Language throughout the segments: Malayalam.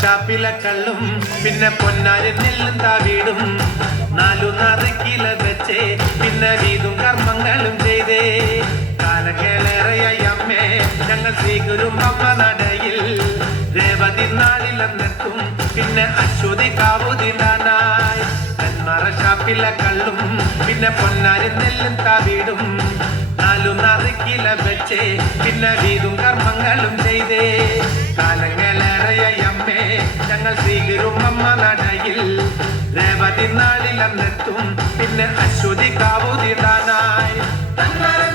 ഷാപ്പിലെ കള്ളും പിന്നെ പൊന്നാരി നെല്ലും താവീടും 4 കില വെച്ചേ പിന്നെ വീതും കർമ്മങ്ങളും ചെയ്തേ കാലങ്ങളേറെയായി അമ്മേ ഞങ്ങൾ ശ്രീഗുരും അമ്മ നടയിൽ രേവതി നാളിലെന്നെത്തും പിന്നെ അശ്വതി കാവുതിനായി നെന്മറ ഷാപ്പിലെ കള്ളും പിന്നെ പൊന്നാരി നെല്ലും താവീടും 4 കില വെച്ചേ പിന്നെ വീതും കർമ്മങ്ങളും ചെയ്തേ കാലങ്ങളേറെയായി അമ്മേ ഞങ്ങൾ ശ്രീഗുരും അമ്മ നടയിൽ രേവതി നാളിലെന്നെത്തും പിന്നെ അശ്വതി കാവുതിനായി തന്നാരം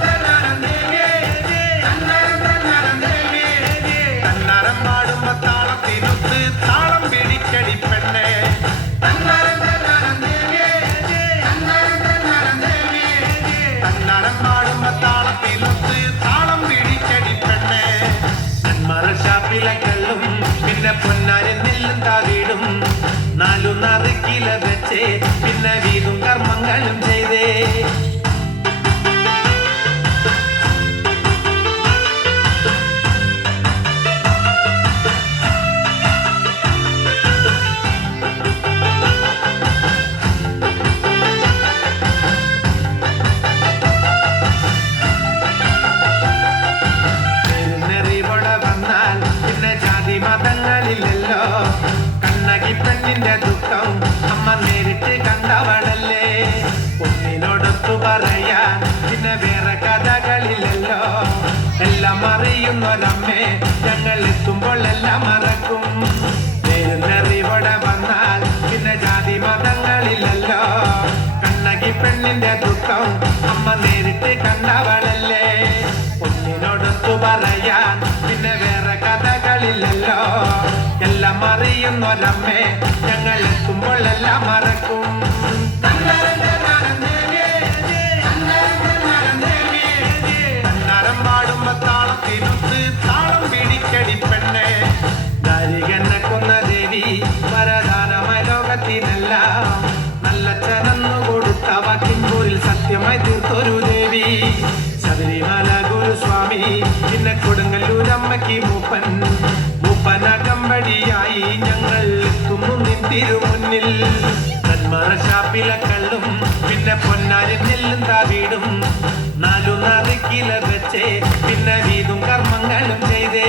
പാടുമ്പോ താളത്തിനൊത്ത് താളം പിടിക്കടി പെണ്ണേ തന്നാരം പാടുമ്പോ താളത്തിനൊത്ത് താളം പിടിക്കടി പെണ്ണേ നെന്മറ ഷാപ്പിലെ കള്ളും പിന്നെ പൊന്നാരി നെല്ലും താവീടും 4 കില വെച്ചേ പിന്നെ വീതും കർമ്മങ്ങളും ചെയ്തേ മതങ്ങളില്ലല്ലോ കണ്ണകി പെണ്ണിന്റെ ദുഃഖം അമ്മ നേരിട്ട് കണ്ടവളല്ലേ ഒന്നിനോടൊത്തു പറയാൻ പിന്നെ വേറെ കഥകളില്ലല്ലോ എല്ലാം അറിയുന്നൊരമ്മേ ഞങ്ങൾ എത്തുമ്പോൾ എല്ലാം മറക്കും നേരിട്ടറിവോടെ വന്നാൽ പിന്നെ ജാതി മതങ്ങളില്ലല്ലോ കണ്ണകി പെണ്ണിന്റെ ദുഃഖം അമ്മ നേരിട്ട് കണ്ടവളല്ലേ ഒന്നിനോടൊത്തു പറയാൻ പിന്നെ വേറെ കഥകളില്ലല്ലോ എല്ലാം അറിയുന്നൊരമ്മേ ഞങ്ങൾ എത്തുമ്പോൾ എല്ലാം മറക്കും തന്നാരം പാടുമ്പോ താളത്തിനൊത്ത് താളം പിടിക്കടി പെണ്ണേ ദാരികനെ കൊന്ന ദേവി വരദാനമായ ലോകത്തിനെല്ലാം നല്ല ചരന്നു കൊടുത്ത വാക്കിൻപൂരിൽ സത്യമായി തീർത്തൊരു ദേവി ശബരിമല ഗുരുസ്വാമി പിന്നെ കൊടുങ്ങല്ലൂരമ്മയ്ക്ക് മൂപ്പനകമ്പടിയായി ഞങ്ങൾ എത്തുന്നു നിൻ തിരുമുന്നിൽ നെന്മറ ഷാപ്പിലെ കള്ളും പിന്നെ പൊന്നാരി നെല്ലും താവീടും 4 കില വെച്ചേ പിന്നെ വീതും കർമ്മങ്ങളും ചെയ്തേ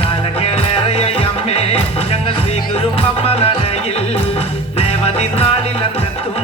കാലങ്ങളേറെയായി അമ്മേ ഞങ്ങൾ ശ്രീഗുരും അമ്മ നടയിൽ രേവതി നാളിലെന്നെത്തും